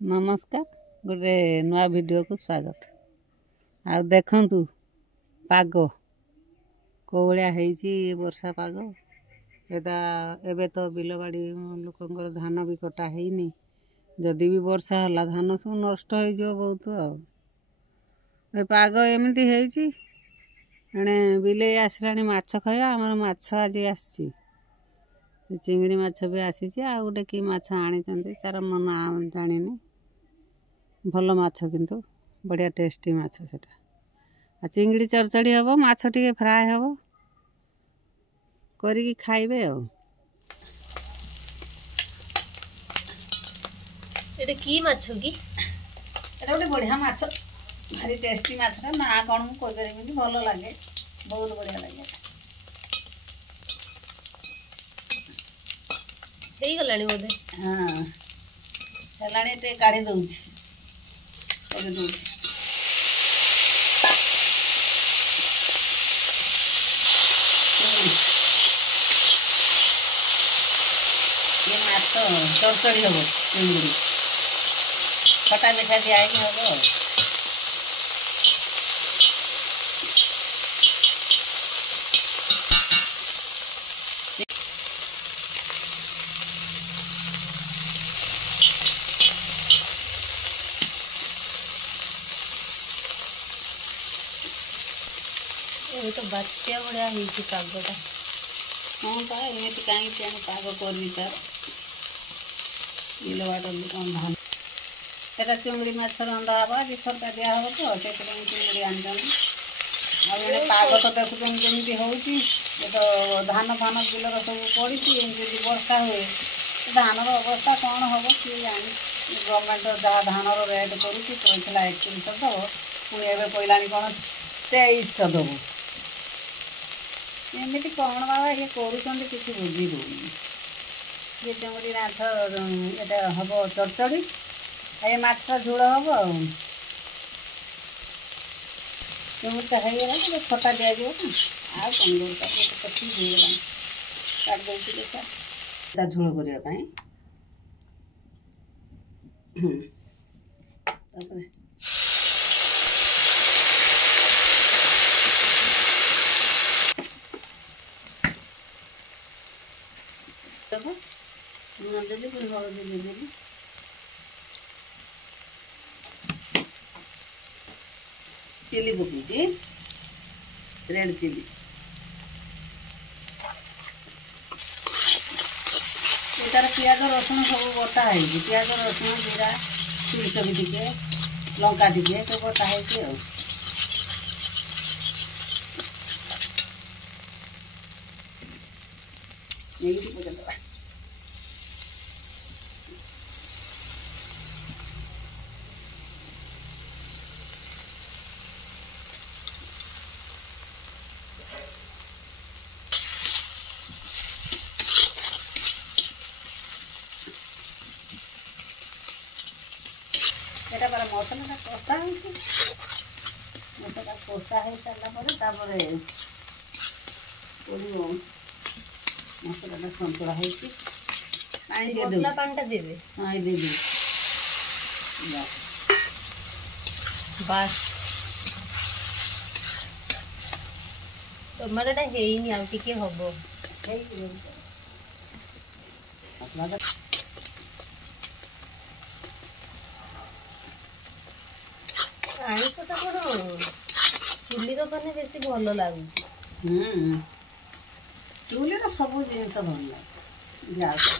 नमस्कार गोटे नुआ वीडियो को स्वागत। आ देखंतु पाग को भलिया हेची वर्षा पाग एदा एबे तो बिलबाड़ी लोकंकर धान भी कटा हेनी जदि भी वर्षा हला धान सब नष्ट हो जो बहुत आ पाग एमती हेची एणे बिले आसलानी माछ खाया हमर माछ आज आसी चिंगड़ी माछ भी आसी आ गोटे कि माछ आनी तार मो ना जानी भल माछ किंतु बढ़िया टेस्टी माछ सेटा चिंगड़ी चरचड़ी हम माछ टिके फ्राए हम करिकी खाइबे एटा की माछ की एटा गोटे बढ़िया माछ भारी टेस्टी माछ ना कौन मु कहि परिबिनी भल लागे बहुत बढ़िया लागे हेई गलानी बोधे हां हेलानी ते काढी दउछि काढी दउछि ये माछ चरचड़ी हम चिंगड़ी खटा मिठा दिया हम ये तो बात्या बढ़िया हेची पागटा हाँ पा एमती कहीं पाग करनी तार बिल बाट धान एटा चिंगड़ी माछ रंधा हवा कि खरका दिया हम तो से चिंगड़ी आनी आगे पाग तो देखुन जमी हो तो धान फान बिलर सब पड़ी जब वर्षा हुए धान अवस्था कौन हम किए जानी गवर्नमेंट जहाँ धान रेट करा 3100 दब पुणी एवं कहला कौन 2300 दब एमती कौन बाबा ये करुँच कि बुझी दूनी ये चिंगड़ी माछ ये हम चरचड़ी ये माछ झोल हम चिंगड़ी होगा खटा दिज्व ना कौन दरकार कटी होगा काट दे देखा झोल करने लुण देली फिर हल्दी देदेली चिली पकई रेड चिली तार पियाज रसुण सब बटा है पियाज रसुण जीरा सोरिष भी टिके लंका टिके सब बटा है पकड़ एटा पर मसला कषा हो मसला कषा हो सारापर मसला सतुड़ा देवे हाँ ये दे बस टमाटा हेनी आ टिके हबो मसला आईस तो कौन चुली कने बेसी भल लगुच चुली सब जिन भल लगे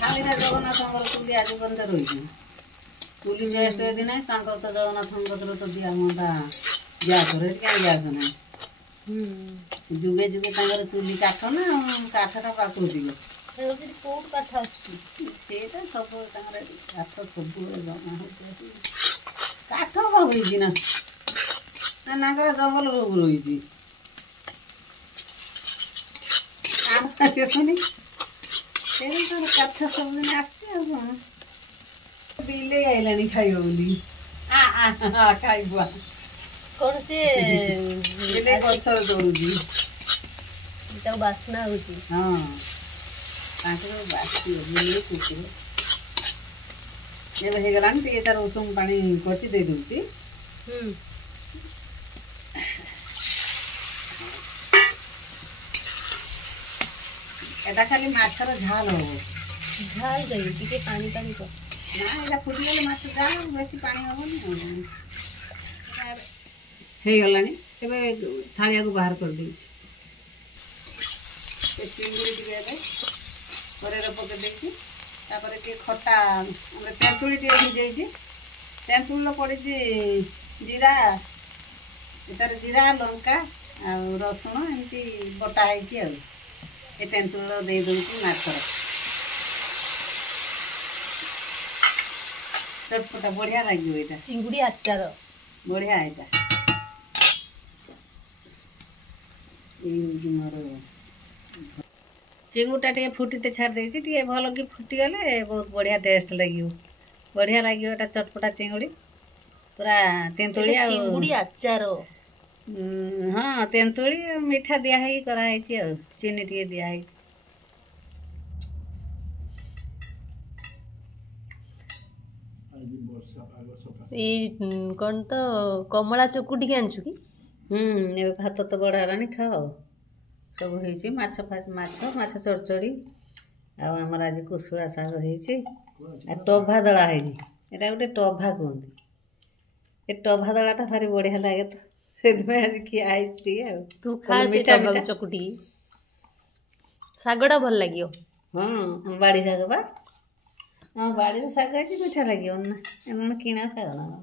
खाली जगन्नाथ चुली आज बंद रही चुली बेस्ट यदि ना तो जगन्नाथ तो दिया मता गैस कहीं गैस ना जुगे जुगे चुली काठ ना काठटा प्राकृतिक काठ सेटा सब काठ सब जमा हो काठ होगी ना जंगल रोग रही देखुनी काठ सब दिन आस बिले आइलानी खाइब बोली खाइबा कौन से बिले गछर दौड़ी बास्ना होती हाँ बासी बिले कुकुर ଏବେ ହେଇଗଲାଣି ଟିକେ ତାର ଉଷୁମ ପାଣି କଚି ଦେଇ ଦେଉଛି। এটা ଖାଲି ମାଛର ଝାଲ ହବ। ଝାଲ ଦେବି ଟିକେ ପାଣି ପାଣି କର ନା ଏଇଟା ଫୁଟିଗଲେ ମାଛ ଝାଲ ବେଶୀ ପାଣି ହବନି। ହେଇଗଲାଣି ଏବେ ଥାଳିଆକୁ ବାହାର କରିଦେଉଛି। ଚିଙ୍ଗୁଡ଼ି ଟିକେ ଏବେ କରେଇରେ ପକେଇ ଦେଇଛି। ତାପରେ ଟିକେ ଖଟା ଆମର ତେନ୍ତୁଳି ଟିକେ ଭିଜେଇଛି। ତେନ୍ତୁଳିର ପଡ଼ିଛି ଜିରା, ଏଟାରେ ଜିରା ଲଙ୍କା ଆଉ ରସୁଣ ଏମିତି ବଟା ହେଇଛି ଆଉ ଏ ତେନ୍ତୁଳିର ଦେଇ ଦେଉଛି ମାଛର। ଚଟପଟା ବଢ଼ିଆ ଲାଗିବ ଏଇଟା। ଚିଙ୍ଗୁଡ଼ି ଆଚାର ବଢ଼ିଆ ଏଇଟା। ଏଇ ହେଉଛି ମୋର ଚିଙ୍ଗୁଡ଼ିଟା ଟିକେ ଫୁଟିତେ ଛାଡ଼ି ଦେଇଛି। ଟିକେ ଭଲ କି ଫୁଟିଗଲେ ବହୁତ ବଢ଼ିଆ ଟେଷ୍ଟ ଲାଗିବ। ବଢ଼ିଆ ଲାଗିବ ଏଟା ଚଟପଟା ଚିଙ୍ଗୁଡ଼ି ପୁରା ତେନ୍ତୁଳି ଆଉ ଚିଙ୍ଗୁଡ଼ି ଆଚାର। ହଁ ତେନ୍ତୁଳି ଆଉ ମିଠା ଦିଆ ହେଇକି କରାହେଇଛି ଆଉ ଚିନି ଟିକେ ଦିଆହେଇଛି। ଏଇ କ'ଣ ତ କମଳା ଚକୁଟିକି ଆଣିଛୁ କି? ଏବେ ଭାତ ତ ବଢ଼ା ହେଲାଣି ଖାଅ। ସବୁ ହେଇଛି ମାଛ ଚଡ଼ଚଡ଼ି ଆଉ ଆମର ଆଜି କୁଶୁଳା ଶାଗ ହେଇଛି ଆଉ ଟଭା ଦଳା ହେଇଛି। ଏଇଟା ଗୋଟେ ଟଭା କୁହନ୍ତି। ଏ ଟଭା ଦଳାଟା ଭାରି ବଢ଼ିଆ ଲାଗେ ତ ସେଥିପାଇଁ ଆଜି ଖିଆ ହେଇଛି ଟିକେ ଆଉ। ତୁ ଖା ସେ ଟଭାକୁ ଚକୁଟିକି ଶାଗଟା ଭଲ ଲାଗିବ। ହଁ ବାଡ଼ି ଶାଗ ବା। ହଁ ବାଡ଼ିର ଶାଗ ହେଇଛି ମିଠା ଲାଗିବ ନା ଏମାନେ କିଣା ଶାଗ ନା।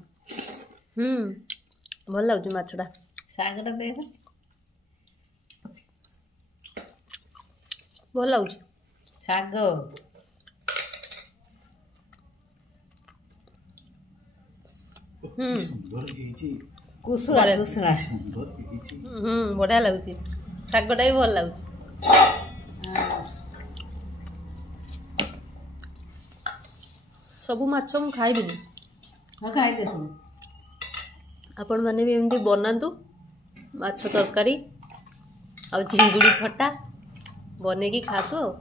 ଭଲ ଲାଗୁଛି ମାଛଟା। ଶାଗଟା ଦେଖ ଭଲ ଲାଗୁଛି ଶାଗ। କୁଶୁଳା ବଢ଼ିଆ ଲାଗୁଛି। ଶାଗଟା ବି ଭଲ ଲାଗୁଛି। ସବୁ ମାଛ ମୁଁ ଖାଇବିନି। ଆପଣମାନେ ବି ଏମିତି ବନାନ୍ତୁ ମାଛ ତରକାରୀ ଆଉ ଚିଙ୍ଗୁଡ଼ି ଖଟା ବନେଇକି ଖାଆନ୍ତୁ ଆଉ।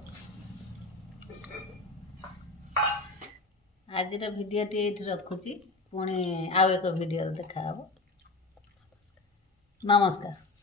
ଆଜିର ଭିଡ଼ିଓଟି ଏଇଠି ରଖୁଛି। ପୁଣି ଆଉ ଏକ ଭିଡ଼ିଓରେ ଦେଖାହେବ। ନମସ୍କାର।